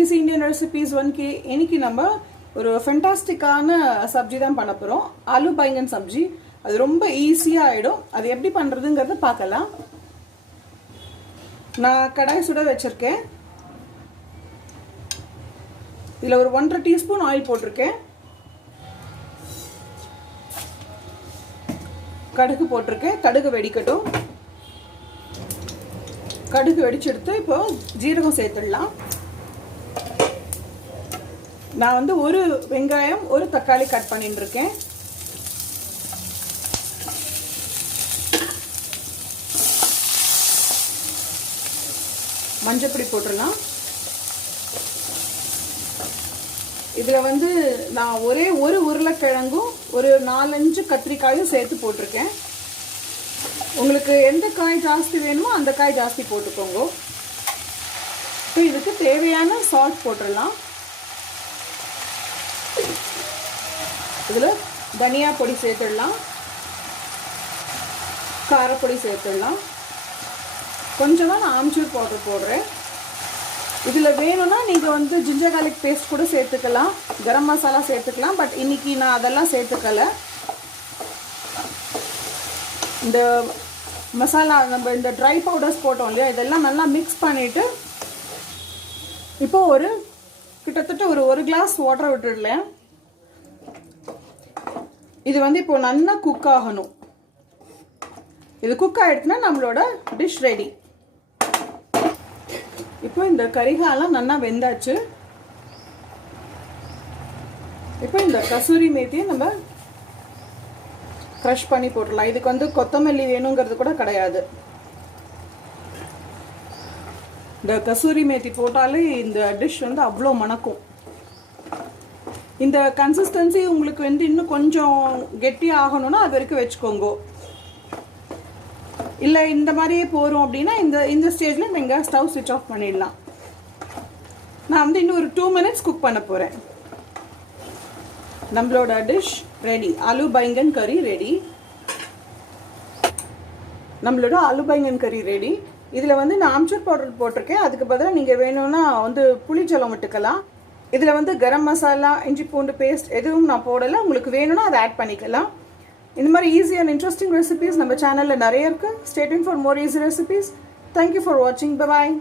super easy Indian recipes one ki இன்னைக்கு நம்ம ஒரு ஃபென்டாஸ்டிக்கான சப்ஜி தான் பண்ண போறோம். ஆலு பைங்கன் சப்ஜி. அது ரொம்ப ஈஸியா ஆயிடும். அது எப்படி பண்றதுங்கறத பார்க்கலாம். நான் கடாய் சுட வச்சிருக்கேன். இதுல ஒரு 1.5 டீஸ்பூன் ஆயில் போட்டுருக்கேன். கடுகு போட்டுருக்கேன். கடுகு வெடிக்கட்டும். கடுகு வெடிச்செடுத்து இப்போ ஜீரகம் சேர்த்துடலாம். நான் வந்து ஒரு வெங்காயம் ஒரு தக்காளி கட் பண்ணிட்டு இருக்கேன். மஞ்சள் பொடி போட்டுடலாம். இதுல வந்து நான் ஒரே ஒரு உருளைக்கிழங்கும் ஒரு 4-5 கத்திரிக்காயும் சேர்த்து போட்டிருக்கேன். உங்களுக்கு எந்த காய் ஜாஸ்தி வேணுமோ அந்த காய் ஜாஸ்தி போட்டுக்கோங்க. இப்போ இதுக்கு தேவையான சால்ட் போட்டுடலாம். இதில் தனியா பொடி சேர்த்துடலாம். காரப்பொடி சேர்த்துடலாம். கொஞ்சமாக நான் ஆம்ச்சூர் பவுடர் போடுறேன். இதில் வேணும்னா நீங்கள் வந்து ஜிஞ்சர் கார்லிக் பேஸ்ட் கூட சேர்த்துக்கலாம், கரம் மசாலா சேர்த்துக்கலாம். பட் இன்னைக்கு நான் அதெல்லாம் சேர்த்துக்கல. இந்த மசாலா நம்ம இந்த ட்ரை பவுடர்ஸ் போட்டோம் இல்லையா, இதெல்லாம் நல்லா மிக்ஸ் பண்ணிவிட்டு இப்போ கிட்டத்தட்ட ஒரு கிளாஸ் வாட்டர் விட்டுடலாம். இது வந்து இப்போ நல்லா குக் ஆகணும். இது குக் ஆகிடுச்சுன்னா நம்மளோட டிஷ் ரெடி. இப்போ இந்த கரிகாலாம் நல்லா வெந்தாச்சு. இப்போ இந்த கசூரி மேத்தியை நம்ம க்ரஷ் பண்ணி போட்டுடலாம். இதுக்கு வந்து கொத்தமல்லி வேணுங்கிறது கூட கிடையாது. இந்த கசூரி மேத்தி போட்டாலே இந்த டிஷ் வந்து அவ்வளோ மணக்கும். இந்த கன்சிஸ்டன்சி உங்களுக்கு வந்து இன்னும் கொஞ்சம் கெட்டி ஆகணும்னா அது வரைக்கும் வச்சுக்கோங்க. இல்லை இந்த மாதிரியே போகிறோம் அப்படின்னா இந்த ஸ்டேஜில் நீங்கள் ஸ்டவ் ஸ்விட்ச் ஆஃப் பண்ணிடலாம். நான் வந்து இன்னும் ஒரு 2 மினிட்ஸ் குக் பண்ண போகிறேன். நம்மளோட டிஷ் ரெடி. ஆலு பைங்கன் கறி ரெடி. நம்மளோட ஆலு பைங்கன் கறி ரெடி. இதில் வந்து நான் ஆம்ச்சூர் பவுடர் போட்டிருக்கேன். அதுக்கு பதிலாக நீங்கள் வேணும்னா வந்து புளிச்சலம் விட்டுக்கலாம். இதில் வந்து கரம் மசாலா, இஞ்சி பூண்டு பேஸ்ட் எதுவும் நான் போடலை. உங்களுக்கு வேணும்னா அதை ஆட் பண்ணிக்கலாம். இந்த மாதிரி ஈஸி அண்ட் இன்ட்ரெஸ்டிங் ரெசிபிஸ் நம்ம சேனலில் நிறைய இருக்குது. Stay tuned for more easy recipes. Thank you for வாட்சிங். பை பாய்.